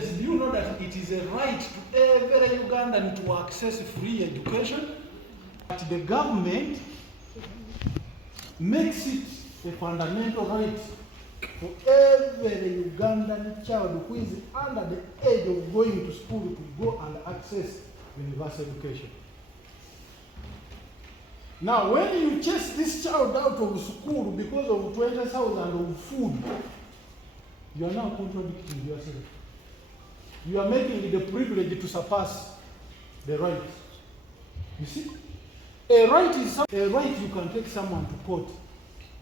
Do you know that it is a right to every Ugandan to access free education? But the government makes it a fundamental right for every Ugandan child who is under the age of going to school to go and access universal education. Now, when you chase this child out of school because of 20,000 of food, you are now contradicting yourself. You are making the privilege to surpass the right. You see? A right is a right you can take someone to court.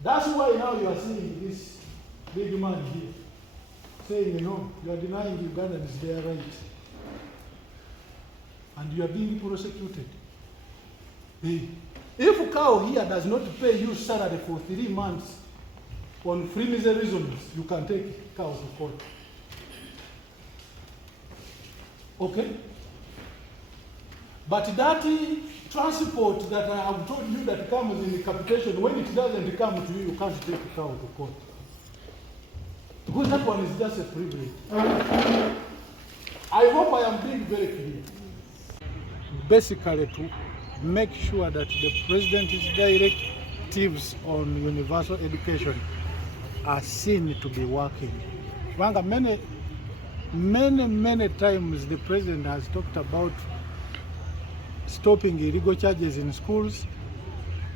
That's why now you are seeing this big man here saying, you are denying Ugandans their right. And you are being prosecuted. If cow here does not pay you salary for 3 months on flimsy reasons, you can take cows to court. Okay? But that transport that I have told you that comes in the capitation, when it doesn't come to you, you can't take a cow to court. Because that one is just a privilege. I hope I am being very clear. Basically, to make sure that the president's directives on universal education are seen to be working. Many times the president has talked about stopping illegal charges in schools.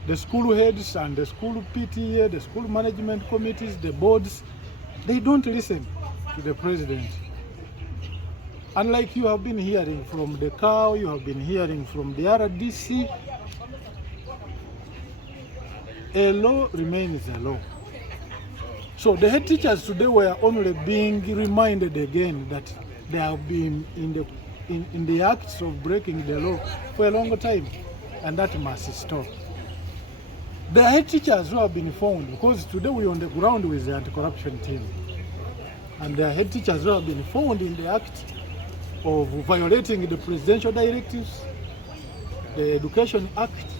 The school heads and the school PTA, the school management committees, the boards, they don't listen to the president. Unlike you have been hearing from the cow, you have been hearing from the RDC, a law remains a law. So the head teachers today were only being reminded again that they have been in the acts of breaking the law for a long time, and that must stop. The head teachers who have been found, because today we're on the ground with the anti-corruption team, and the head teachers who have been found in the act of violating the presidential directives, the Education Act,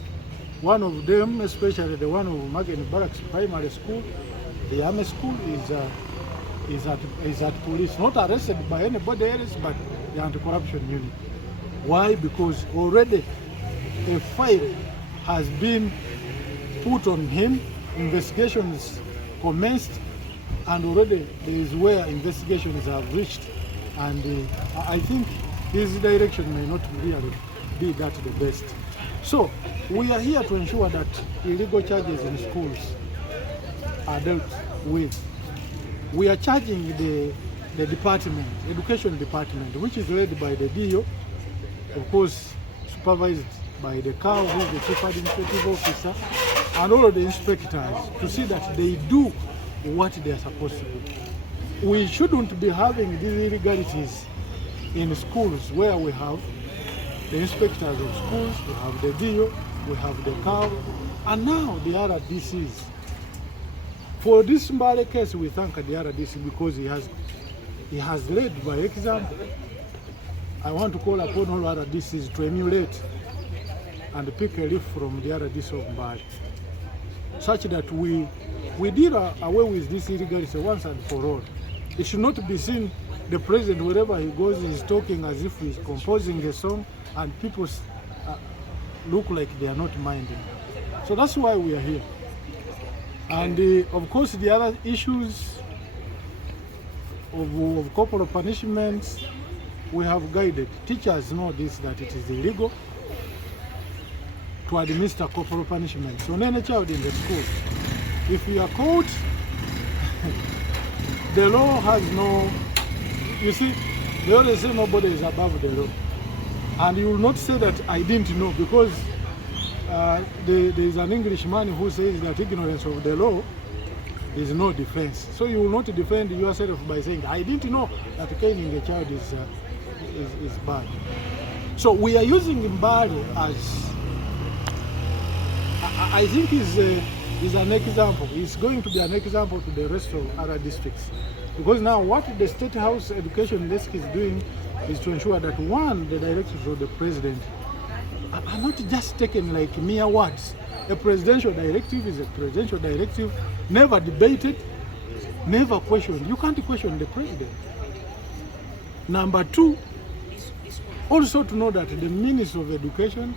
one of them, especially the one of Magen Barracks Primary School, the army school is at police, not arrested by anybody else but the anti-corruption unit. Why? Because already a file has been put on him, investigations commenced, and already there is where investigations have reached. And I think this direction may not really be that the best. So we are here to ensure that illegal charges in schools are dealt with. We are charging the department, education department, which is led by the DO, of course supervised by the CAO, who is the Chief Administrative Officer, and all of the inspectors, to see that they do what they are supposed to do. We shouldn't be having these illegalities in schools where we have the inspectors of schools, we have the DO, we have the CAO, and now the RDCs. For this Mbale case, we thank the RDC because he has led by example. I want to call upon all RDCs to emulate and pick a leaf from the RDC of Mbale, such that we deal away with this illegality once and for all. It should not be seen the president, wherever he goes, is talking as if he's composing a song, and people look like they are not minding. So that's why we are here. And of course, the other issues of corporal punishments, we have guided. Teachers know this, that it is illegal to administer corporal punishments on any child in the school. If you are caught, the law has no, you see, they always say nobody is above the law. And you will not say that I didn't know, because there is an Englishman who says that ignorance of the law is no defense. So you will not defend yourself by saying, I didn't know that caning a child is bad. So we are using Mbale as, I think is an example. It's going to be an example to the rest of other districts. Because now what the State House Education Desk is doing is to ensure that, one, the directives of the president are not just taken like mere words. A presidential directive is a presidential directive, never debated, never questioned. You can't question the president. Number two, also to know that the Minister of Education,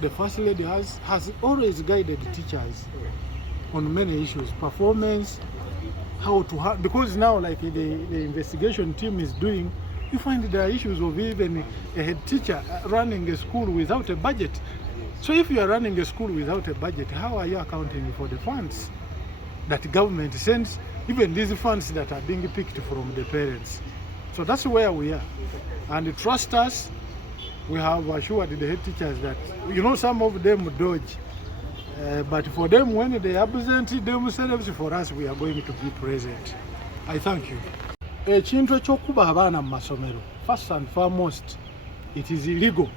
the First Lady, has always guided teachers on many issues, performance, how to because now, like the investigation team is doing, you find there are issues of even a head teacher running a school without a budget. So if you are running a school without a budget, how are you accounting for the funds that the government sends, even these funds that are being picked from the parents? So that's where we are. And trust us, we have assured the head teachers that, some of them dodge. But for them, when they absent themselves, for us, we are going to be present. I thank you. Ekintu ekyokuba abaana mu masomero, first and foremost, it is illegal.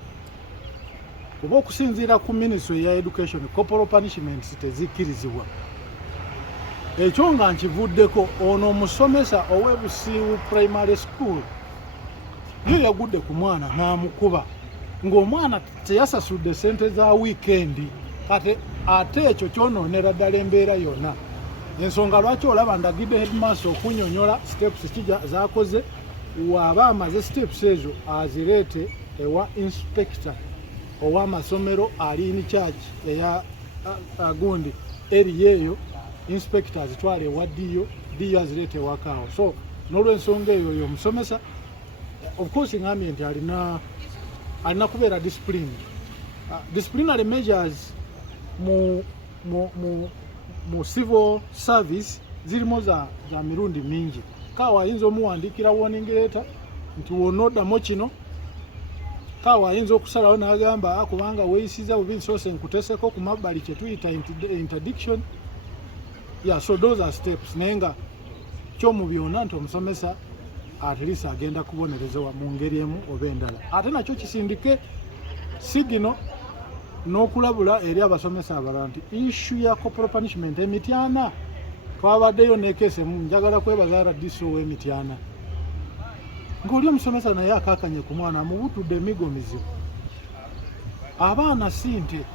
Kuba okusinziira ku Ministry ya Education, corporal punishments tezikkirizibwa. Ekyo nga nkivuddeko, ono omusomesa ow'Ebusiiwu Primary School ye yagudde ku mwana n'amukuba ng'omwana teyasasudde ssente za wiikendi. Ate ekyo kyonoonera ddala embeera yonna. Ensonga lwaki olaba ndagidde headmaster okunyonyola steps z'akoze, waba amaze steps ezo azireete ewa inspector ow'amasomero ali in charge eya gundi eri eyo, inspector azitwala ewa diyo azireete ewakaawo. So n'olw'ensonga eyo oyo omusomesa of course ngambye nti alina kubeera discipline. Disciplinary measures mu civil service zirimu za mirundi mingi. Kaawa ayinza omuwandiikira warning letter nti wonoddamu kino. Kaawa ayinza okusalawo n'agamba kubanga weeyisiza bubi nsoose nkuteseko ku mabbali kye tuyita interdiction. Yeah, so those are steps. Naye nga kyomu byonna nti omusomesa at least agenda kubonerezebwa mu ngeri emu oba endala. Ate nakyo kisindike sigino n'okulabula eri abasomesa abalala nti issue ya corporal punishment emityana twabaddeyo nekeese mu njagala kwebaza RDC ow'emityana. Ng'oli omusomesa naye akaakanye ku mwana amubutudde emigo mizibu. Abaana si nte,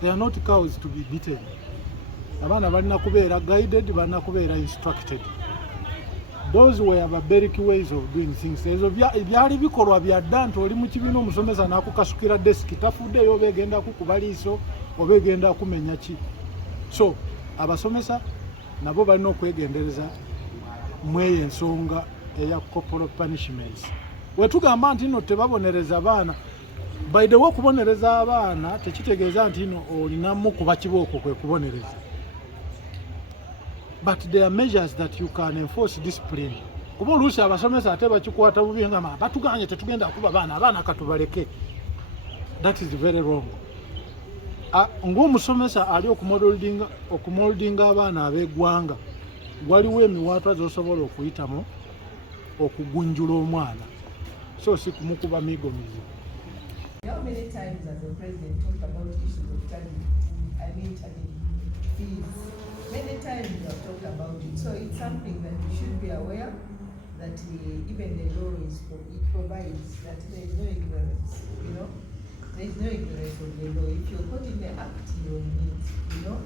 they are not cows to be beaten. Abaana balina kubeera guided, balina kubeera instructed. Those were barbaric ways of doing things. Ezo byali bikolwa bya dda nti oli mu kibiina omusomesa n'akukasukira deski tafuddeyo oba egenda kukuba liiso oba egenda kumenya ki. So abasomesa nabo balina okwegendereza mu eyo ensonga eya corporal punishments. Wetugamba nti nno tebabonereza abaana, by the way okubonereza abaana tekitegeeza nti nno olinamu kuba kibooko kwe kubonereza. But there are measures that you can enforce discipline. Kuba oluusi abasomesa ate bakikwata bubi nga batuganye tetugenda kuba abaana katubaleke. That is very wrong. Ng'omusomesa ali okumoldinga abaana ab'eggwanga, waliwo emiwaatwa z'osobola okuyitamu okugunjula omwana, so si kumukuba migo mizibu. How many times has the president talked about issues of study fees? Many times we have talked about it, so it's something that we should be aware that even the law it provides that there is no ignorance. There is no ignorance of the law. If you're caught in the act, you're on it. You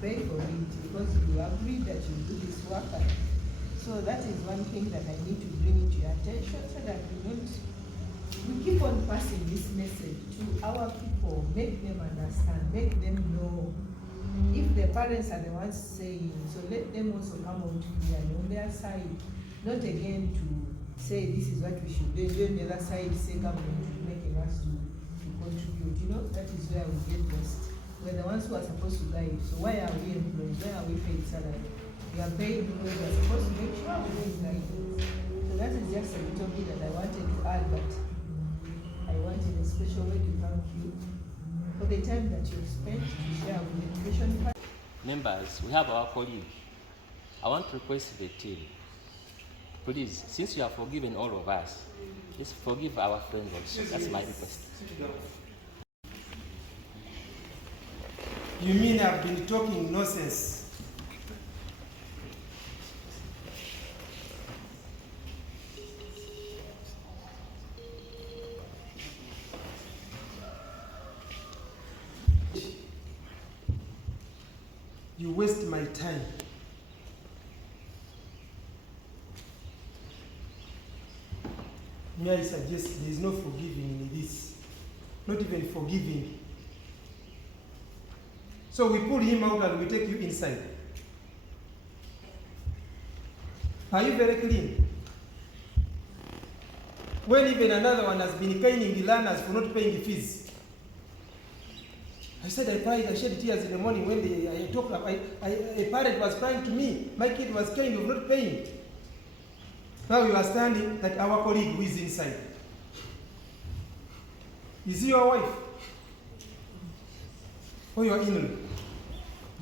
pay for it because you agree that you do this work. So that is one thing that I need to bring to your attention so that we keep on passing this message to our people, make them understand, make them know. If the parents are the ones saying, so let them also come out here and on their side, not again to say this is what we should do, on the other side say government is making us to contribute. That is where we get lost. We're the ones who are supposed to guide. So why are we employed? Why are we paid salary? We are paid because we are supposed to make sure we get guidance. So that is just a little bit that I wanted to add, but I wanted a special way to thank you for the time that you've spent to share with the education department. Members, we have our colleague. I want to request the team, please, since you have forgiven all of us, please forgive our friends also. That's my request. You mean I've been talking nonsense? You waste my time. may I suggest there is no forgiving in this. Not even forgiving. So we pull him out and we take you inside. Are you very clean? When even another one has been caning the learners for not paying the fees. I said I cried, I shed tears in the morning when a parent was crying to me. My kid was kind of not paying. Now you are standing that our colleague who is inside. Is he your wife? Or your in-law?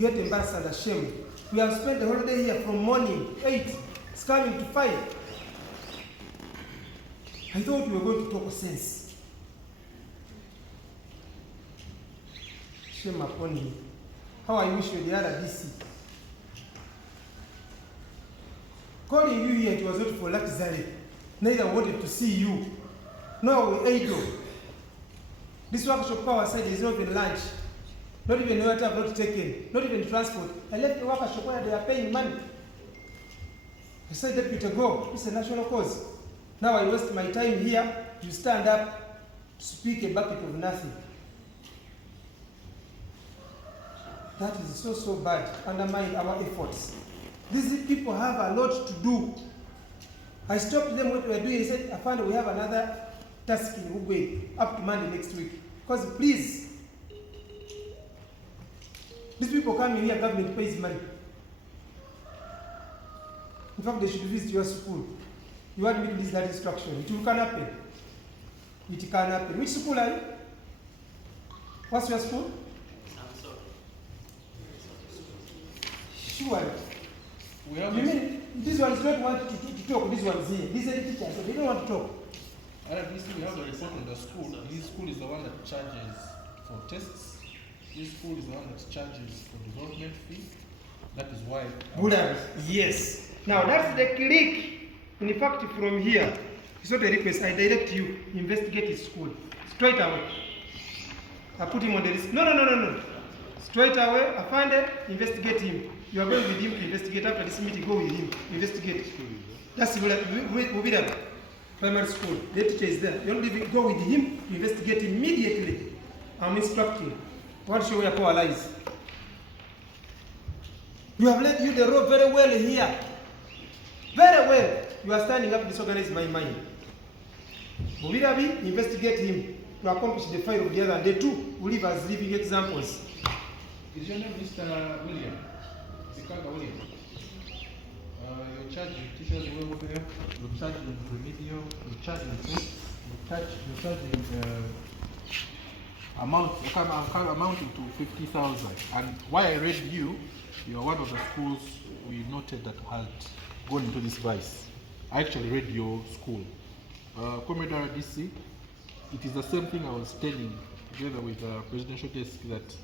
Get embarrassed and ashamed. We have spent the whole day here from morning 8, it's coming to 5. I thought we were going to talk sense. Shame upon him. How I wish you were the other DC. Calling you here, it was not for luxury. Neither wanted to see you. No, we idle. This workshop power said there is not even lunch. Not even water I've not taken. Not even transport. I left the workshop where they are paying money. I said, Deputy, go. It's a national cause. Now I waste my time here. You stand up to speak a bucket of nothing. That is so bad. Undermine our efforts. These people have a lot to do. I stopped them what we were doing. I said, I found we have another task in Ugwe up to Monday next week. Because please, these people come in here, government pays money. In fact, they should visit your school. You want me to list that instruction? It can happen. It can happen. Which school are you? What's your school? I'm sorry. Sure. We have You mean these ones don't want to talk, these ones here. These are the teachers, so they don't want to talk. we have a report on the school. This school is the one that charges for tests. This school is the one that charges for development fee. That is why. Buddha, yes. Now that's the click. In fact, from here, it's not a request. I direct you, investigate his school. Straight away. I put him on the list. No. Straight away, I find it, investigate him. You are going with him to investigate. After this meeting, go with him, investigate. That's Ubida primary school. The teacher is there. You don't go with him to investigate immediately. I'm instructing. What show your power lies? You have led you the road very well here. Very well. You are standing up to disorganize my mind. Ubida, investigate him to accomplish the file of the other. And they too will leave as living examples. Is your name Mr. William? Sikanga William? You're charging teachers over there. You're charging remedial. You're charging food. You're charging amounting to 50,000. And why I read you are one of the schools we noted that had gone into this vice. I actually read your school. Commodore DC, it is the same thing I was telling together with the presidential desk that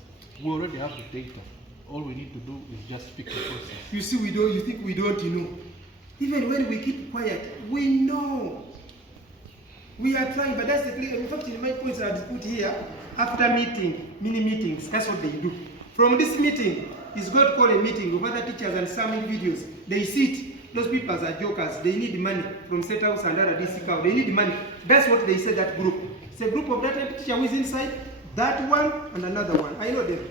we already have the data. All we need to do is just fix the process. You see, you think we don't know. Even when we keep quiet, we know. We are trying, but that's the clear. In fact, in my points I put here, after mini meetings, that's what they do. From this meeting, it's going to call a meeting of other teachers and summing videos. They sit. Those people are jokers. They need money from State House and other DC cow. They need money. That's what they said, that group. It's a group of that teacher who is inside, that one and another one. I know them.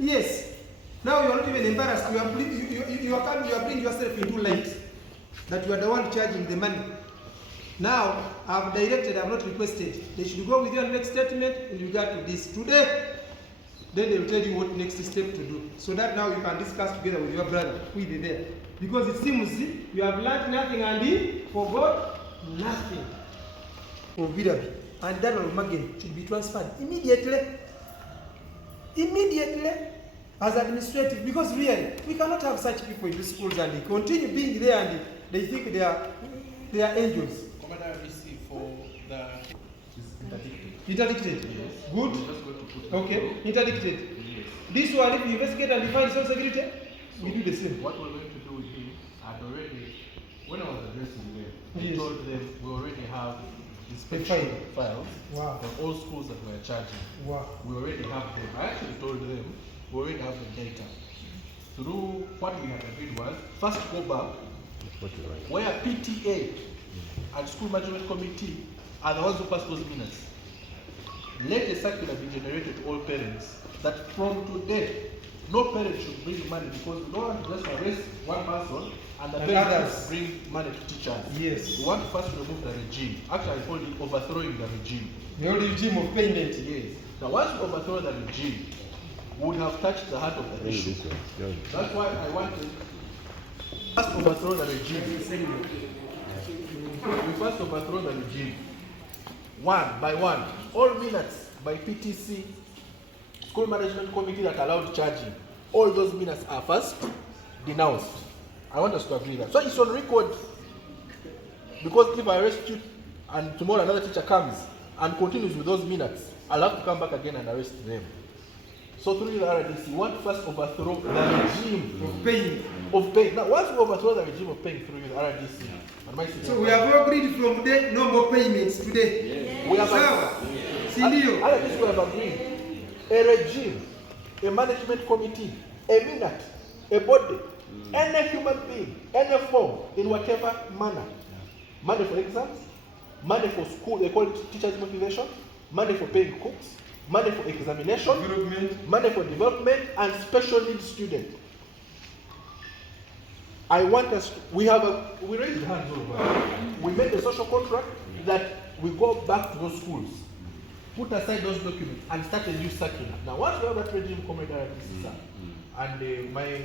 Yes. Now you are not even embarrassed. You are bringing yourself into light. That you are the one charging the money. Now, I have directed, I have not requested. They should go with your next statement in regard to this. Today, then they will tell you what next step to do. So that now you can discuss together with your brother who is there. Because it seems you have learned nothing and he forgot nothing. And that one again should be transferred immediately. Immediately as administrative. Because really, we cannot have such people in the schools and they continue being there and they think they are angels. Commander DC for the Interdicted? Yes. Good? Okay, interdicted. Yes. This one, if you investigate and define social security, we do the same. What we're going to do with him, I'd already, when I was addressing them, I Yes. told them we already have The inspection files Wow. for all schools that we're charging. Wow. We already have them. I actually told them we already have the data. Through what we had agreed was, first go back where PTA and school management committee are the ones who pass those minutes. Let a circular be generated to all parents that from today, no parent should bring money, because we don't want to just arrest one person and the parents bring money to teachers. Yes. We want to first remove the regime. Actually, I call it overthrowing the regime. The old regime of payment. Yes. Now, once we overthrow the regime, we would have touched the heart of the issue. That's why I want to first overthrow the regime. We first overthrow the regime. One by one. All minutes by PTC, school management committee that allowed charging, all those minutes are first denounced. I want us to agree that. So it's on record. Because if I arrest you and tomorrow another teacher comes and continues with those minutes, I'll have to come back again and arrest them. So through the RDC, we want to first overthrow the regime Of paying. of paying. Now, once we overthrow the regime of paying through the RDC, So we have agreed from today, no more payments today. we have Sawa. Sindio. RDC, we have agreed. A regime, a management committee, a minute, a body, any human being, any form, in whatever manner. Money for exams, money for school, they call it teachers' motivation, money for paying cooks, money for examination, money for development, and special needs students. I want us to, we raised hands over. We made a social contract that we go back to those schools, put aside those documents, and start a new circular. Now, once we have that regime, and my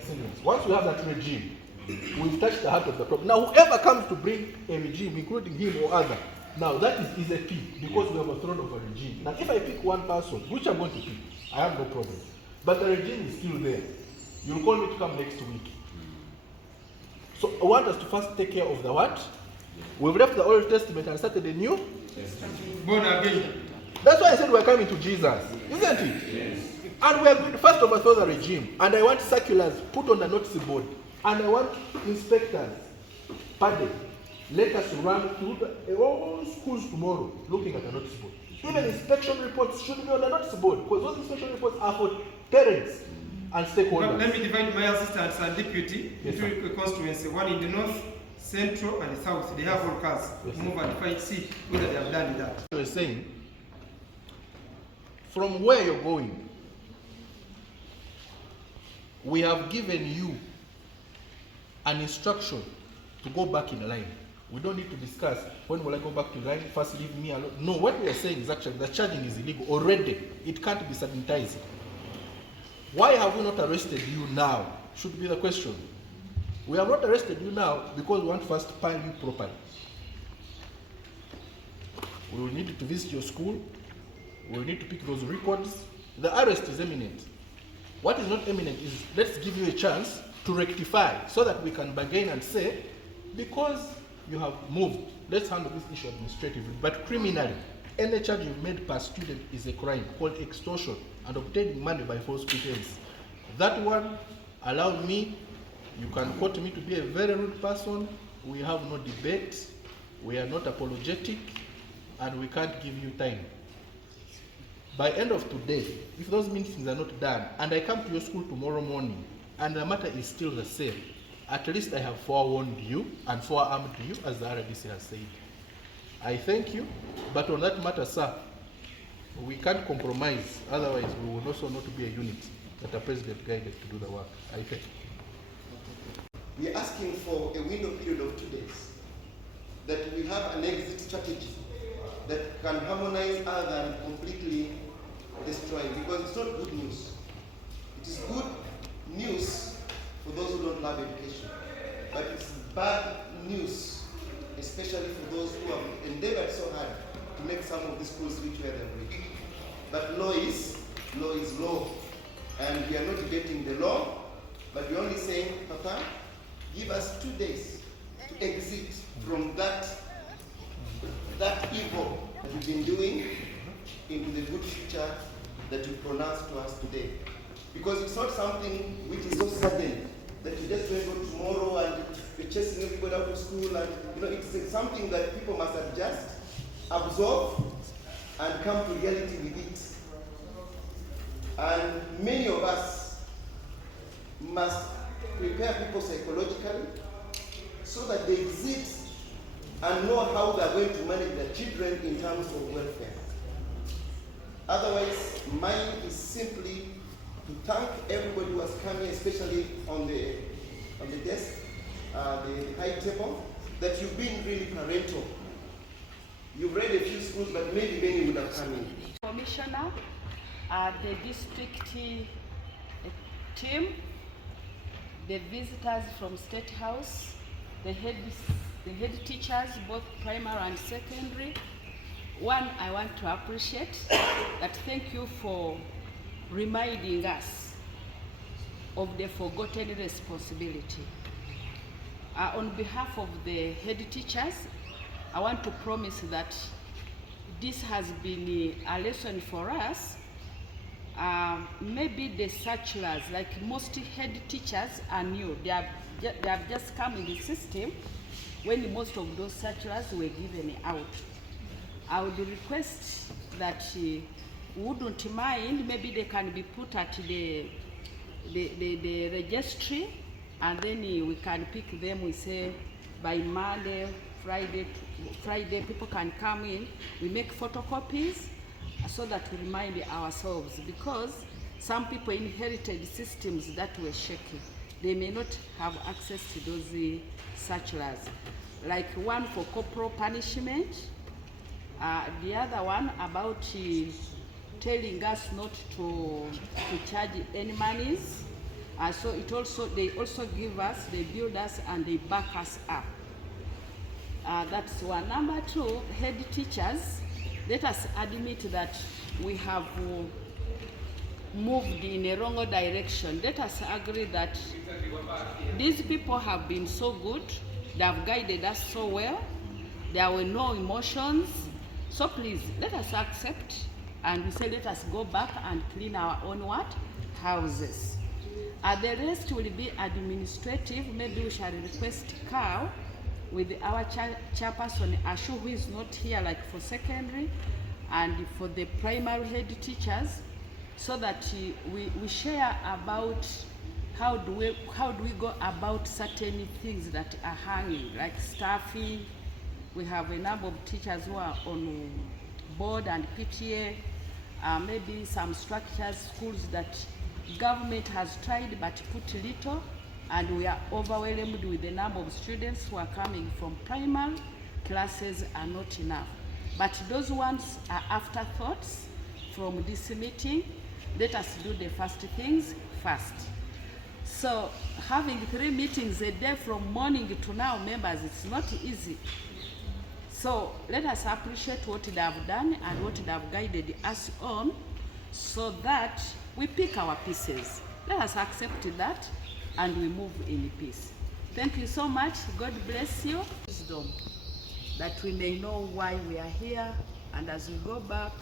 seniors, once we have that regime, we've touched the heart of the problem. Now, whoever comes to bring a regime, including him or other, now that is a P, because we have a throne of a regime. Now, if I pick one person, which I'm going to pick, I have no problem. But the regime is still there. You'll call me to come next week. So I want us to first take care of the what? We've left the Old Testament and started a new. Born again. That's why I said we're coming to Jesus, isn't it? Yes. And we are going to first overthrow the regime. And I want circulars put on the notice board. And I want inspectors, pardon, let us run through all schools tomorrow looking at the notice board. Even inspection reports should be on the notice board, because those inspection reports are for parents and stakeholders. Let me divide my assistants and deputy Yes, into a constituency, one in the north, central, and the south. They have all cars. Yes, Move and find, see whether they have done that. I was saying, from where you're going, we have given you an instruction to go back in line. We don't need to discuss when will I go back to line, first leave me alone. No, what we are saying is actually the charging is illegal already. It can't be sanitized. Why have we not arrested you now? Should be the question. We have not arrested you now because we want to first pile you properly. We will need to visit your school. We will need to pick those records. The arrest is imminent. What is not imminent is let's give you a chance to rectify so that we can bargain and say, because you have moved, let's handle this issue administratively. But criminally, any charge you've made per student is a crime called extortion and obtaining money by false pretense. That one, allow me, you can quote me to be a very rude person. We have no debate, we are not apologetic, and we can't give you time. By end of today, if those meetings are not done, and I come to your school tomorrow morning, and the matter is still the same, at least I have forewarned you and forearmed you, as the RDC has said. I thank you, but on that matter, sir, we can't compromise, otherwise we will also not be a unit that the president guided to do the work. I thank you. We are asking for a window period of 2 days, that we have an exit strategy that can harmonize other than completely destroying, because it's not good news. It is good news for those who don't love education, but it's bad news, especially for those who have endeavored so hard to make some of the schools reach where they've reached. But law is law, and we are not debating the law, but we're only saying, Papa, give us 2 days to exit from that evil that we've been doing into the good future that you pronounced to us today. Because it's not something which is so sudden that you just wake up tomorrow and you're chasing everybody out of school, and it's something that people must adjust, absorb, and come to reality with it. And many of us must prepare people psychologically so that they exit and know how they're going to manage their children in terms of welfare. Otherwise, mine is simply to thank everybody who has come here, especially on the desk, the high table, that you've been really parental. You've read a few schools, but maybe many would have come in. Commissioner, the district team, the visitors from State House, the head teachers, both primary and secondary. One, I want to appreciate that thank you for reminding us of the forgotten responsibility. On behalf of the head teachers, I want to promise that this has been a lesson for us. Maybe the circulars, like most head teachers are new. They have just come in the system when most of those circulars were given out. I would request that wouldn't mind, maybe they can be put at the registry, and then we can pick them. We say by Monday, Friday people can come in. We make photocopies so that we remind ourselves, because some people inherited systems that were shaky. They may not have access to those circulars, like one for corporal punishment, the other one about telling us not to charge any monies. So they also give us, they build us, and they back us up. That's one. Number two, head teachers, let us admit that we have moved in a wrong direction. Let us agree that these people have been so good, they have guided us so well, there were no emotions. So please, let us accept, and we say let us go back and clean our own what? Houses. The rest will be administrative. Maybe we shall request Carl with our chairperson Ashu, who is not here, like for secondary and for the primary head teachers, so that we share about how do we go about certain things that are hanging, like staffing. We have a number of teachers who are on board and PTA, maybe some structures, schools that government has tried but put little, and we are overwhelmed with the number of students who are coming from primary classes are not enough. But those ones are afterthoughts from this meeting. Let us do the first things first. So having 3 meetings a day from morning to now, members, it's not easy. So let us appreciate what they have done and what they have guided us on, so that we pick our pieces. Let us accept that and we move in peace. Thank you so much. God bless you. Wisdom, that we may know why we are here, and as we go back,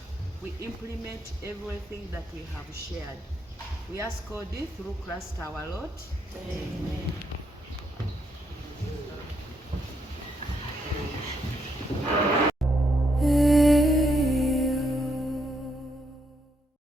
we implement everything that we have shared. We ask God through Christ our Lord. Amen.